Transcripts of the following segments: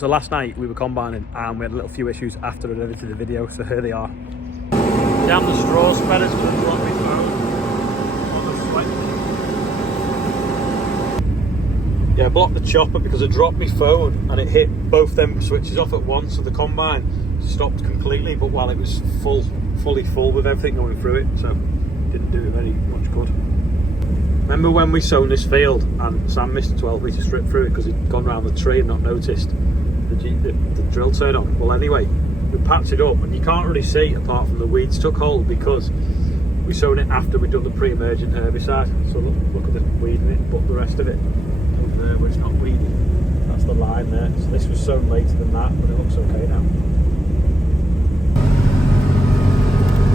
So last night we were combining and we had a little few issues after I edited the video, so here they are. Down the straw spreaders because I dropped my phone on the sweat. Yeah, I blocked the chopper because I dropped my phone and it hit both them switches off at once, so the combine stopped completely, but while it was fully full with everything going through it, so it didn't do it very much good. Remember when we sown this field and Sam missed a 12 metre strip through it because he'd gone round the tree and not noticed the drill turn on? Well, anyway, we patched it up and you can't really see apart from the weeds took hold because we sown it after we'd done the pre-emergent herbicide. So look at the weed in it, but the rest of it over there where it's not weedy, that's the line there. So this was sown later than that, but it looks okay now.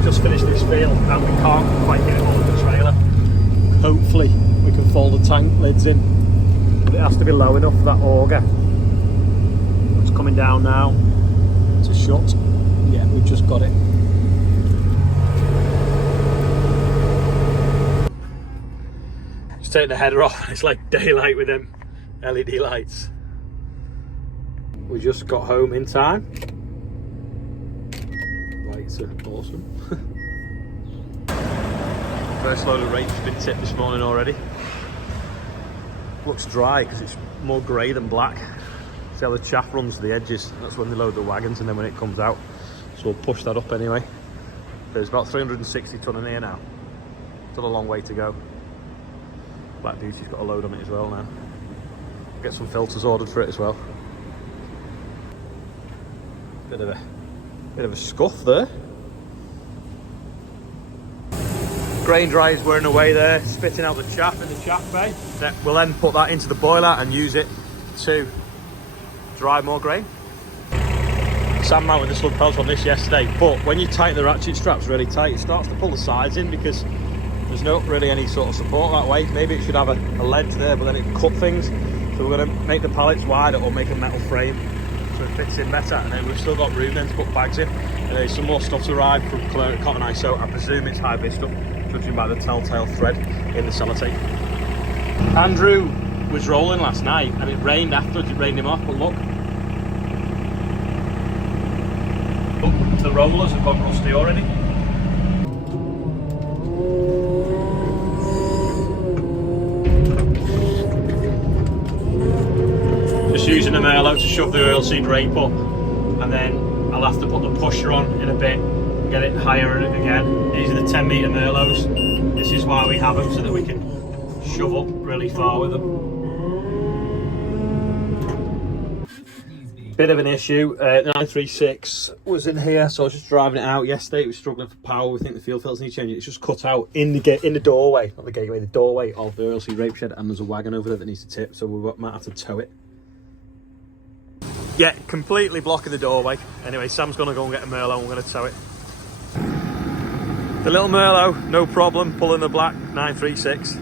Just finished this field and we can't quite get it all in the trailer. Hopefully we can fold the tank lids in, but it has to be low enough for that auger. It's coming down now to shut. Yeah, we've just got it. Just take the header off. It's like daylight with them LED lights. We just got home in time. Lights are awesome. First load of rape's been tipped this morning already. Looks dry because it's more grey than black. See how the chaff runs to the edges? That's when they load the wagons, and then when it comes out. So we'll push that up anyway. There's about 360 tonne in here now. Still a long way to go. Black Beauty's got a load on it as well now. Get some filters ordered for it as well. Bit of a scuff there. Grain dryers whirring away there, spitting out the chaff in the chaff bay. We'll then put that into the boiler and use it to dry more grain. Sam mounted the slug pellets on this yesterday, but when you tighten the ratchet straps really tight, it starts to pull the sides in because there's not really any sort of support that way. Maybe it should have a ledge there, but then it cut things. So we're going to make the pallets wider or make a metal frame so it fits in better, and then we've still got room then to put bags in. And there's some more stuff to arrive from Cotton ISO. I presume it's high vis stuff, judging by the telltale thread in the sellotape. Andrew was rolling last night and it rained afterwards, it rained him off, but look, the rollers have gone rusty already. Just using the Merlot to shove the oilseed rape up, and then I'll have to put the pusher on in a bit, get it higher again. These are the 10 metre Merlots. This is why we have them, so that we can shove up really far with them. Bit of an issue, the 936 was in here, so I was just driving it out yesterday. It was struggling for power. We think the fuel filters need changing. It's just cut out in the doorway, not the gateway, the doorway of the oilseed rape shed, and there's a wagon over there that needs to tip, so we might have to tow it. Yeah, completely blocking the doorway. Anyway, Sam's going to go and get a Merlot and we're going to tow it. The little Merlot, no problem, pulling the black 936.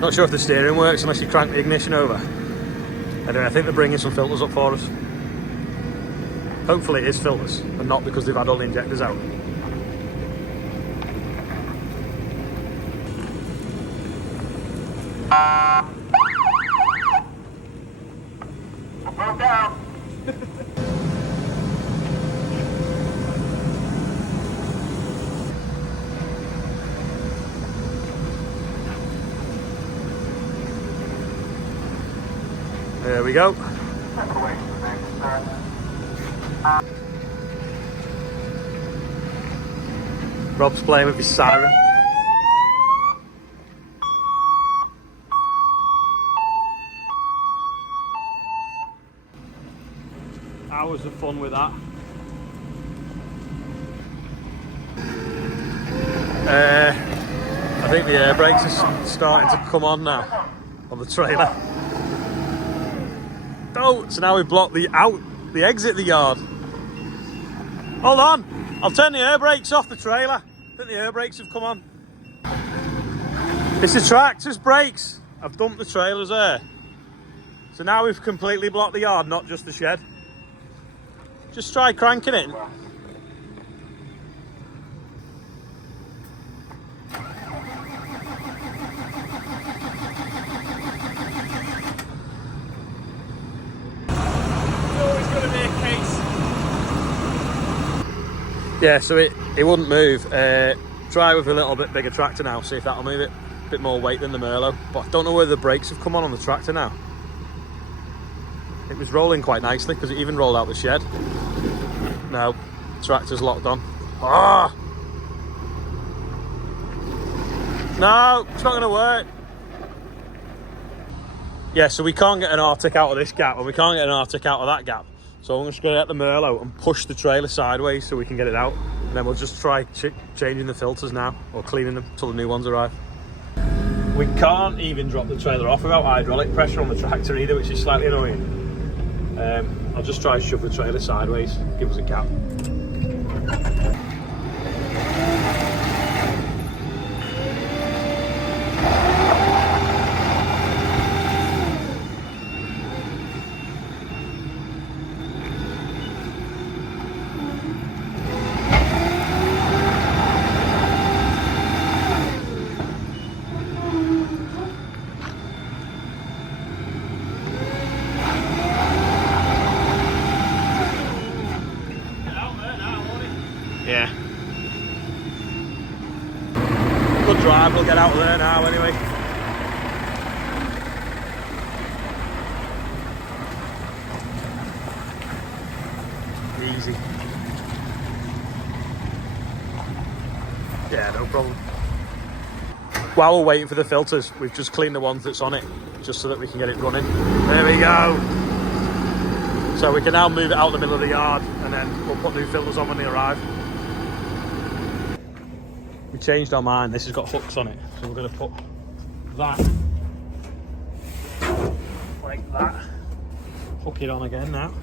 Not sure if the steering works unless you crank the ignition over. Anyway, I think they're bringing some filters up for us. Hopefully it is filters, and not because they've had all the injectors out. Slow down. There we go. Rob's playing with his siren. Hours of fun with that. I think the air brakes are starting to come on now on the trailer. Oh, so now we've blocked the exit of the yard. Hold on, I'll turn the air brakes off the trailer. I think the air brakes have come on. It's the tractor's brakes. I've dumped the trailer's air. So now we've completely blocked the yard, not just the shed. Just try cranking it. Yeah, so it wouldn't move. Try with a little bit bigger tractor now, see if that'll move it. A bit more weight than the Merlot. But I don't know whether the brakes have come on the tractor now. It was rolling quite nicely because it even rolled out the shed. No, tractor's locked on. Ah! No, it's not going to work. Yeah, so we can't get an Arctic out of this gap, and we can't get an Arctic out of that gap. So I'm just going to get the Merlot and push the trailer sideways so we can get it out. And then we'll just try changing the filters now, or cleaning them till the new ones arrive. We can't even drop the trailer off without hydraulic pressure on the tractor either, which is slightly annoying. I'll just try to shove the trailer sideways, give us a gap. Yeah. Good drive, we'll get out of there now anyway. Easy. Yeah, no problem. While we're waiting for the filters, we've just cleaned the ones that's on it, just so that we can get it running. There we go. So we can now move it out the middle of the yard, and then we'll put new filters on when they arrive. We changed our mind. This has got hooks on it, so we're going to put that like that. Hook it on again now.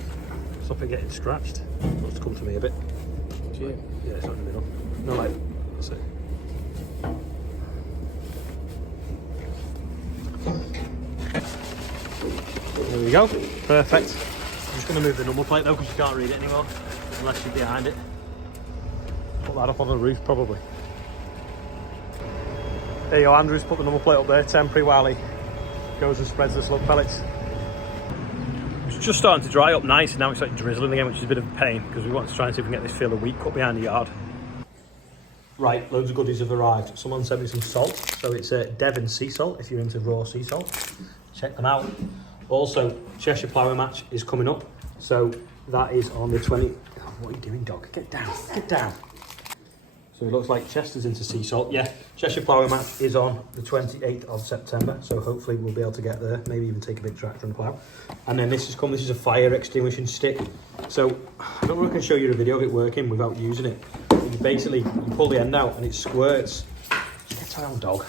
Stop it getting scratched. Let's come to me a bit. Yeah, it's not in the middle. No, like that's it. There we go. Perfect. I'm just going to move the number plate though, because you can't read it anymore unless you're behind it. Put that up on the roof probably. There you go, Andrew's put the number plate up there, temporary, while he goes and spreads the slug pellets. It's just starting to dry up nice, and now it's like drizzling again, which is a bit of a pain, because we want to try and see if we can get this field of wheat cut behind the yard. Right, loads of goodies have arrived. Someone sent me some salt, so it's Devon sea salt, if you're into raw sea salt. Check them out. Also, Cheshire Plough Match is coming up, so that is on the 20... Oh, what are you doing, dog? Get down, get down. So it looks like Chester's into sea salt. Yeah, Cheshire Plough Match is on the 28th of September, so hopefully we'll be able to get there, maybe even take a big tractor and plough. And then this is a fire extinguishing stick. So I don't know if I can show you a video of it working without using it. You basically, you pull the end out and it squirts. Get down, dog.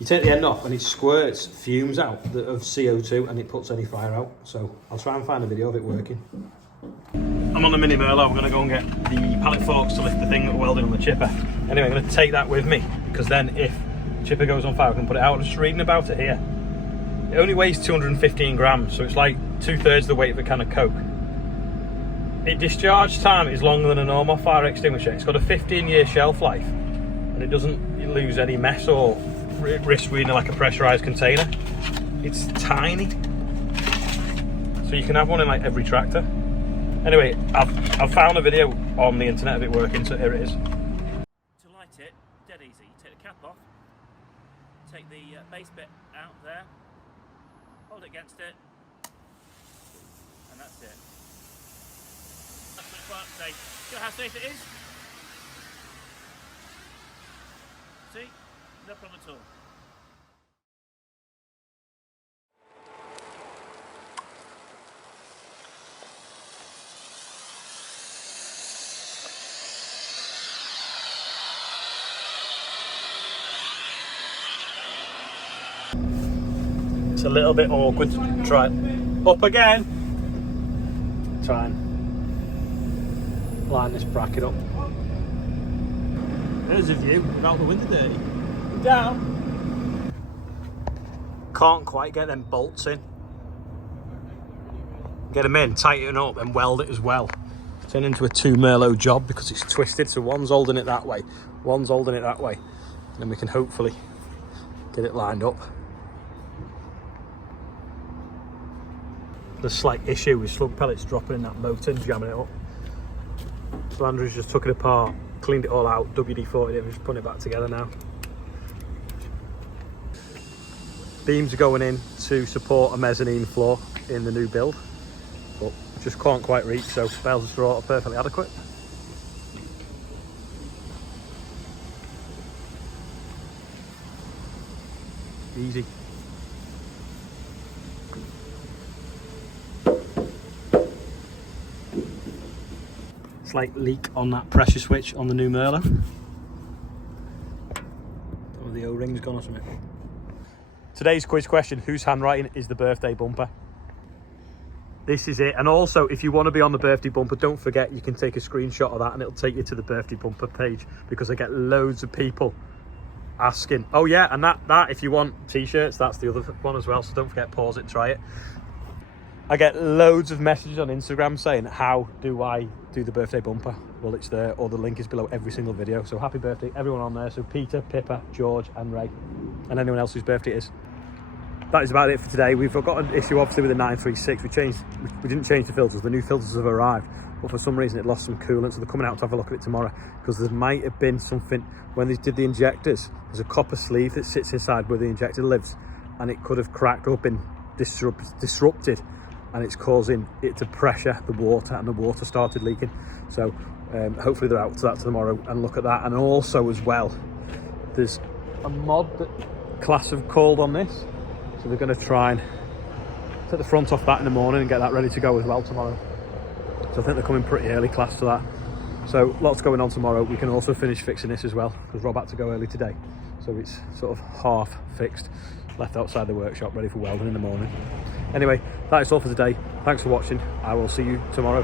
You take the end off and it squirts fumes out of CO2 and it puts any fire out. So I'll try and find a video of it working. I'm on the Mini Merlot. I'm going to go and get the pallet forks to lift the thing that we're welding on the chipper. Anyway, I'm going to take that with me, because then if the chipper goes on fire, I can put it out. I'm just reading about it here. It only weighs 215 grams, so it's like 2/3 the weight of a can of Coke. Its discharge time is longer than a normal fire extinguisher. It's got a 15-year shelf life, and it doesn't lose any mess or risk reading like a pressurized container. It's tiny, so you can have one in like every tractor. Anyway, I've found a video on the internet of it working, so here it is. To light it, dead easy. You take the cap off, take the base bit out there, hold it against it, and that's it. That's the quite safe. See how safe it is? See? No problem at all. It's a little bit awkward to try up again. Try and line this bracket up. There's a view without the window dirty. Down. Can't quite get them bolts in. get them in, tighten up and weld it as well. Turn into a 2 Merlot job because it's twisted, so one's holding it that way, one's holding it that way, and then we can hopefully get it lined up. The slight issue with slug pellets dropping in that motor and jamming it up. So Andrew's just took it apart, cleaned it all out, WD-40'd it, we're just putting it back together now. Beams are going in to support a mezzanine floor in the new build, but just can't quite reach, so bales of straw are perfectly adequate. Easy. Slight leak on that pressure switch on the new Merlot. Or the O-ring's gone or something. Today's quiz question, whose handwriting is the birthday bumper? This is it. And also, if you want to be on the birthday bumper, don't forget you can take a screenshot of that and it'll take you to the birthday bumper page, because I get loads of people asking. Oh yeah, and that if you want t-shirts, that's the other one as well, so don't forget, pause it, try it. I get loads of messages on Instagram saying, how do I do the birthday bumper? Well, it's there, or the link is below every single video. So happy birthday everyone on there. So Peter, Pippa, George and Ray, and anyone else whose birthday it is. That is about it for today. We've got an issue obviously with the 936. We didn't change the filters. The new filters have arrived, but for some reason it lost some coolant, so they're coming out to have a look at it tomorrow, because there might have been something when they did the injectors. There's a copper sleeve that sits inside where the injector lives, and it could have cracked up and disrupted, and it's causing it to pressure the water, and the water started leaking. So hopefully they're out to that tomorrow and look at that. And also as well, there's a mod that Class have called on this, so they're going to try and take the front off that in the morning and get that ready to go as well tomorrow. So I think they're coming pretty early, Class, to that. So lots going on tomorrow. We can also finish fixing this as well, because Rob had to go early today, so it's sort of half fixed, left outside the workshop ready for welding in the morning. Anyway, that is all for today. Thanks for watching. I will see you tomorrow.